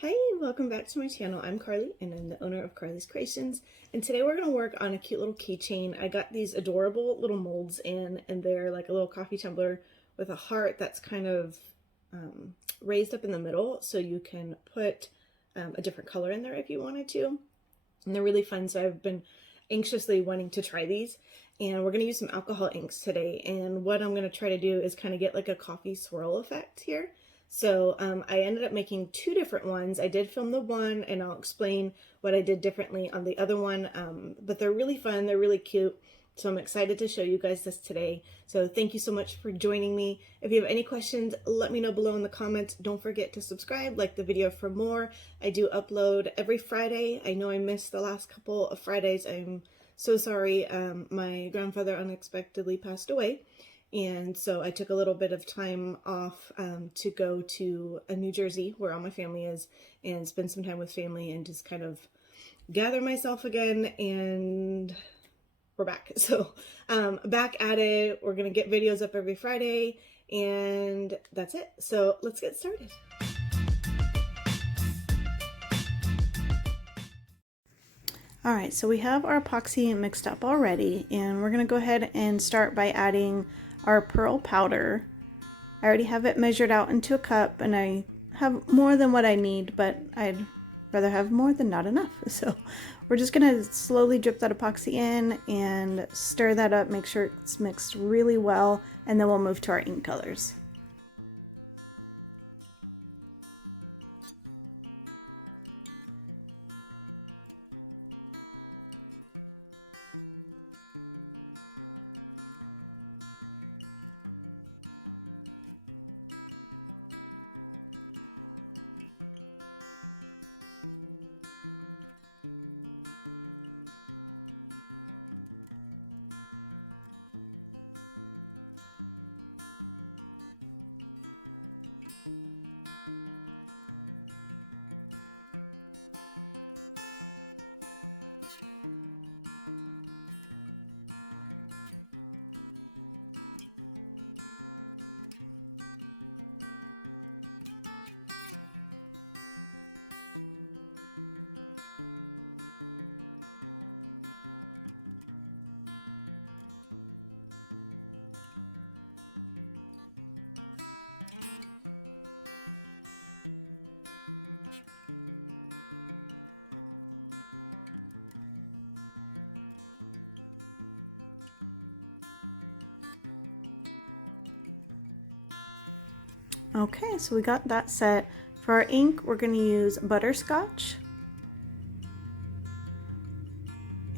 Hi, welcome back to my channel. I'm Carly and I'm the owner of Carly's Creations, and today we're going to work on a cute little keychain. I got these adorable little molds in, and they're like a little coffee tumbler with a heart that's kind of raised up in the middle, so you can put a different color in there if you wanted to. And they're really fun, so I've been anxiously wanting to try these. And we're going to use some alcohol inks today, and what I'm going to try to do is kind of get like a coffee swirl effect here. So I ended up making two different ones. I did film the one, and I'll explain what I did differently on the other one, but they're really fun, they're really cute. So I'm excited to show you guys this today. So thank you so much for joining me. If you have any questions, let me know below in the comments. Don't forget to subscribe, like the video for more. I do upload every Friday. I know I missed the last couple of Fridays. I'm so sorry. My grandfather unexpectedly passed away. And so I took a little bit of time off to go to New Jersey, where all my family is, and spend some time with family and just kind of gather myself again, and we're back. So back at it. We're gonna get videos up every Friday, and that's it. So let's get started. All right, so we have our epoxy mixed up already, and we're gonna go ahead and start by adding our pearl powder. I already have it measured out into a cup, and I have more than what I need, but I'd rather have more than not enough. So we're just gonna slowly drip that epoxy in and stir that up, make sure it's mixed really well, and then we'll move to our ink colors. Okay, so we got that set. For our ink, we're going to use butterscotch.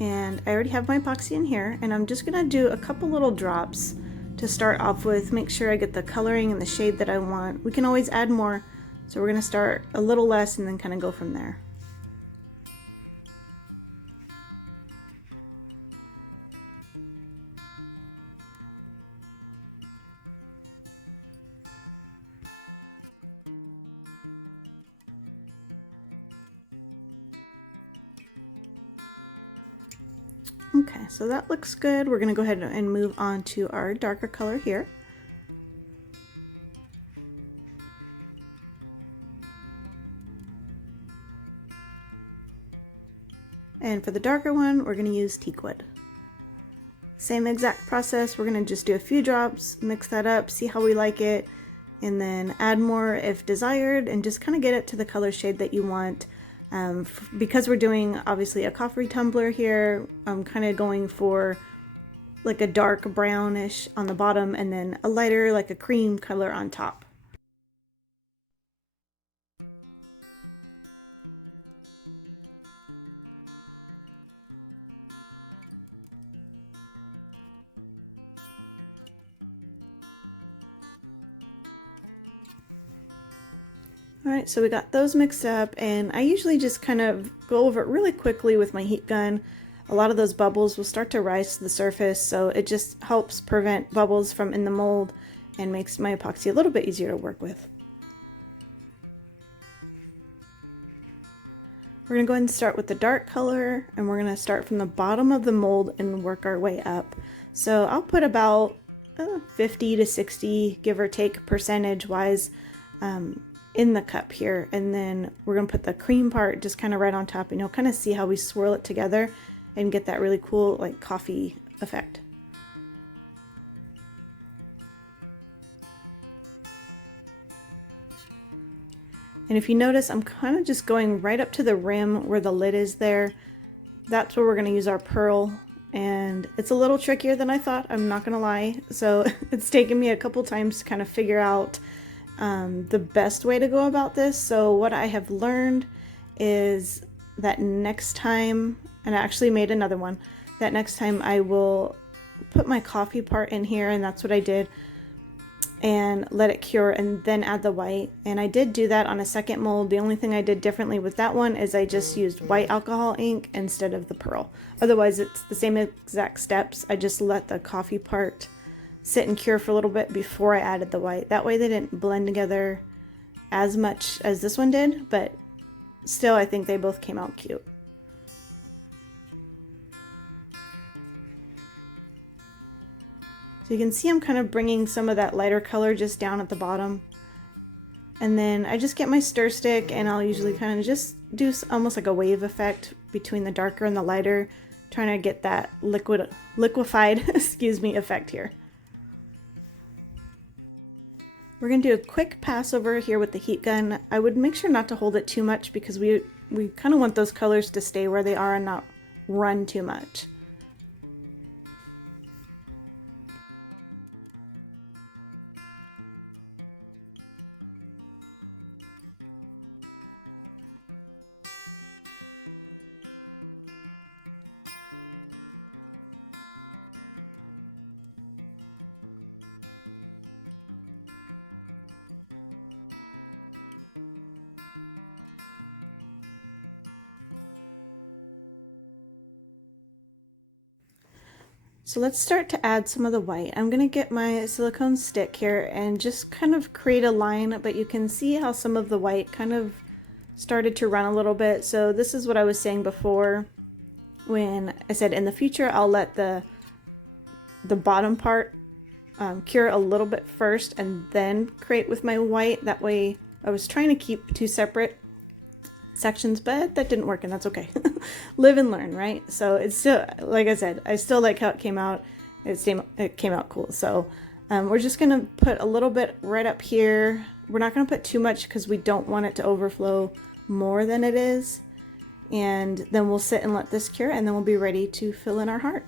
And I already have my epoxy in here, and I'm just going to do a couple little drops to start off with, make sure I get the coloring and the shade that I want. We can always add more, so we're going to start a little less and then kind of go from there. Okay, so that looks good. We're going to go ahead and move on to our darker color here. And for the darker one, we're going to use teakwood. Same exact process. We're going to just do a few drops, mix that up, see how we like it, and then add more if desired, and just kind of get it to the color shade that you want. Because we're doing obviously a coffee tumbler here, I'm kind of going for like a dark brownish on the bottom and then a lighter, like a cream color on top. Alright, so we got those mixed up, and I usually just kind of go over it really quickly with my heat gun. A lot of those bubbles will start to rise to the surface, so it just helps prevent bubbles from in the mold and makes my epoxy a little bit easier to work with. We're going to go ahead and start with the dark color, and we're going to start from the bottom of the mold and work our way up. So I'll put about 50 to 60, give or take percentage wise, in the cup here, and then we're gonna put the cream part just kind of right on top, and you'll kind of see how we swirl it together and get that really cool like coffee effect. And if you notice, I'm kind of just going right up to the rim where the lid is there. That's where we're going to use our pearl, and it's a little trickier than I thought, I'm not gonna lie. So it's taken me a couple times to kind of figure out the best way to go about this. So what I have learned is that next time, and I actually made another one, that next time I will put my coffee part in here, and that's what I did, and let it cure and then add the white. And I did do that on a second mold. The only thing I did differently with that one is I just used white alcohol ink instead of the pearl. Otherwise it's the same exact steps. I just let the coffee part sit and cure for a little bit before I added the white. That way they didn't blend together as much as this one did, but still I think they both came out cute. So you can see I'm kind of bringing some of that lighter color just down at the bottom. And then I just get my stir stick, and I'll usually kind of just do almost like a wave effect between the darker and the lighter, trying to get that liquefied excuse me, effect here. We're going to do a quick pass over here with the heat gun. I would make sure not to hold it too much because we kind of want those colors to stay where they are and not run too much. So let's start to add some of the white. I'm going to get my silicone stick here and just kind of create a line, but you can see how some of the white kind of started to run a little bit. So this is what I was saying before when I said in the future I'll let the bottom part cure a little bit first and then create with my white. That way I was trying to keep two separate sections, but that didn't work, and that's okay. Live and learn, right? So it's still, like I said, I still like how it came out. It came out cool. So we're just gonna put a little bit right up here. We're not gonna put too much because we don't want it to overflow more than it is. And then we'll sit and let this cure, and then we'll be ready to fill in our heart.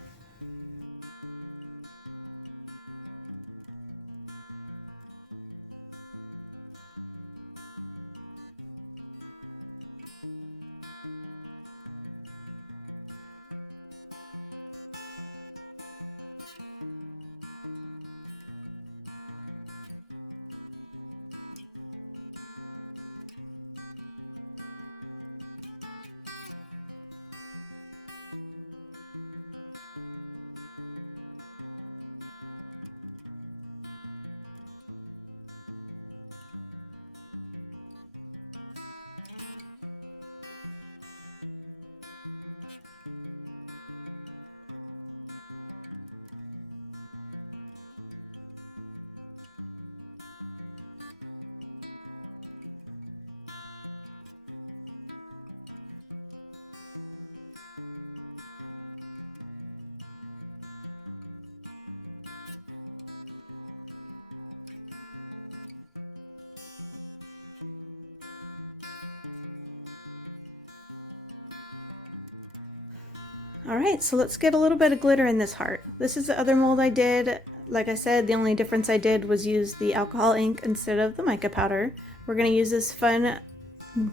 Alright, so let's get a little bit of glitter in this heart. This is the other mold I did. Like I said, the only difference I did was use the alcohol ink instead of the mica powder. We're going to use this fun,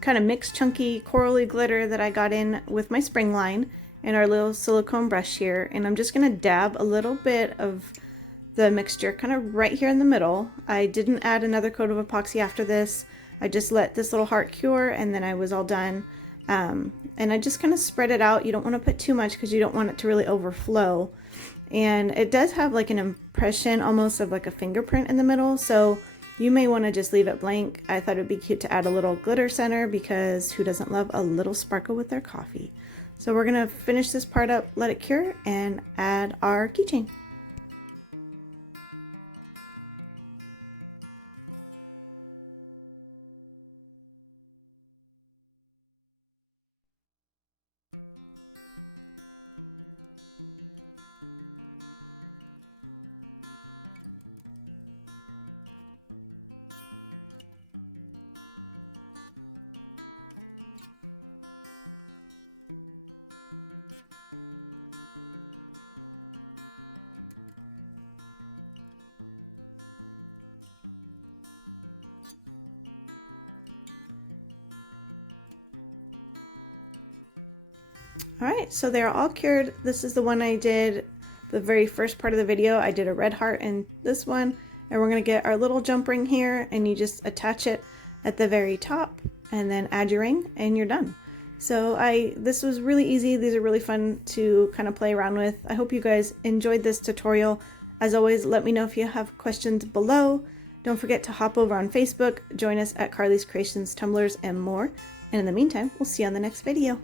kind of mixed chunky corally glitter that I got in with my spring line and our little silicone brush here. And I'm just going to dab a little bit of the mixture kind of right here in the middle. I didn't add another coat of epoxy after this. I just let this little heart cure, and then I was all done. And I just kind of spread it out. You don't want to put too much because you don't want it to really overflow. And it does have like an impression almost of like a fingerprint in the middle, so you may want to just leave it blank. I thought it'd be cute to add a little glitter center because who doesn't love a little sparkle with their coffee? So we're going to finish this part up, let it cure, and add our keychain. Alright, so they're all cured. This is the one I did the very first part of the video. I did a red heart in this one, and we're going to get our little jump ring here, and you just attach it at the very top and then add your ring and you're done. So this was really easy. These are really fun to kind of play around with. I hope you guys enjoyed this tutorial. As always, let me know if you have questions below. Don't forget to hop over on Facebook, join us at Carly's Creations, Tumblers, and more. And in the meantime, we'll see you on the next video.